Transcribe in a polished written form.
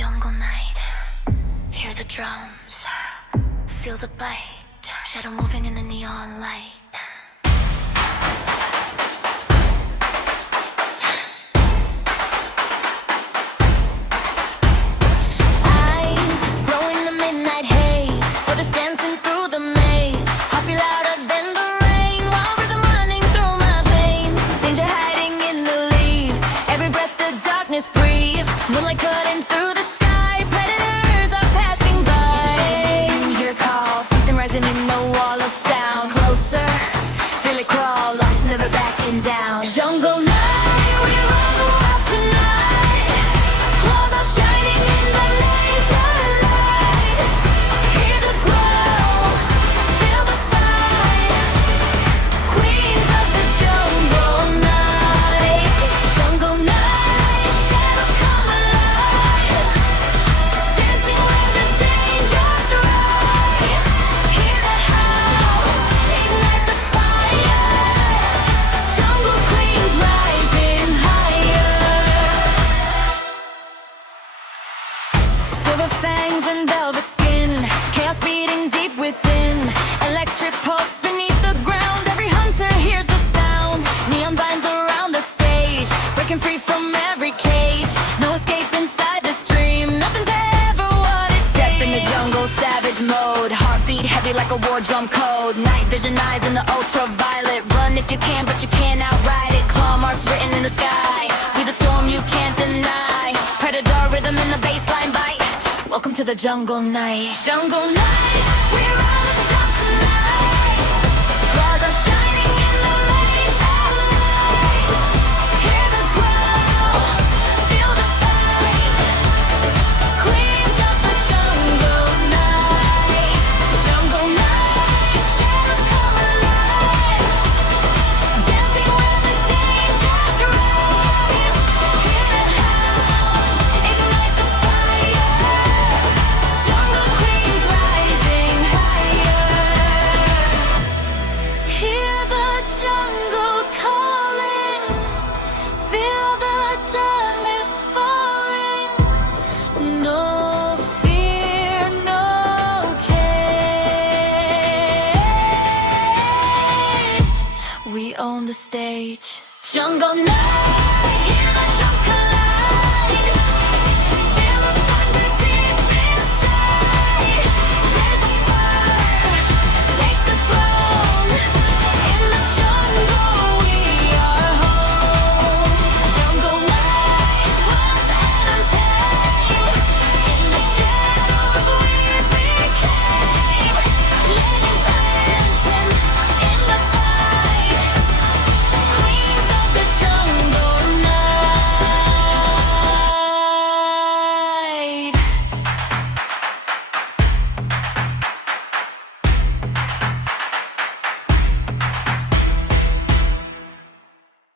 jungle night. Hear the drums, feel the bite. Shadow moving in the neon light. Eyes glowing the midnight haze. Footsteps dancing through the maze. Heartbeat louder than the rain. Wild rhythm running through my veins. Danger hiding in the leaves. Every breath the darkness breathes. Moonlight cutting through the sky. Predators are passing by. Hear a call, something rising in the wall of sound. Closer, feel it crawl, lost, never backing down. Jungle night, we run the world tonight. Claws are shining in the laser light. Hear the growl, feel the fight. Queens of the jungle night. Jungle night, shadows come alive. Dancing where the danger thrives. Hear the howl, ignite the fire. Jungle queens rising higher. Silver fangs and velvet skin. Chaos beating deep within. Electric pulse beneath the ground. Every hunter hears the sound. Neon vines around the stage. Breaking free from every cage. No escape inside this dream. Nothing's ever what it seems. Step in the jungle, savage mode. Heartbeat heavy like a war drum code. Night vision eyes in the ultraviolet. Run if you can, but you can't outride it. Claw marks written in the sky. We the storm you can't deny. Predator rhythm in the baseline bite. Welcome to the jungle night. Jungle night, we're on the top tonight. Claws are shining in the laser light. Hear the growl, feel the fight. Queens of the jungle night. Jungle night, shadows come alive. Dancing where the danger thrives. Hear the howl, ignite the fire. Jungle queens rising higher. Hear the jungle calling. Feel the darkness falling. No fear, no cage. We own the stage. Jungle night.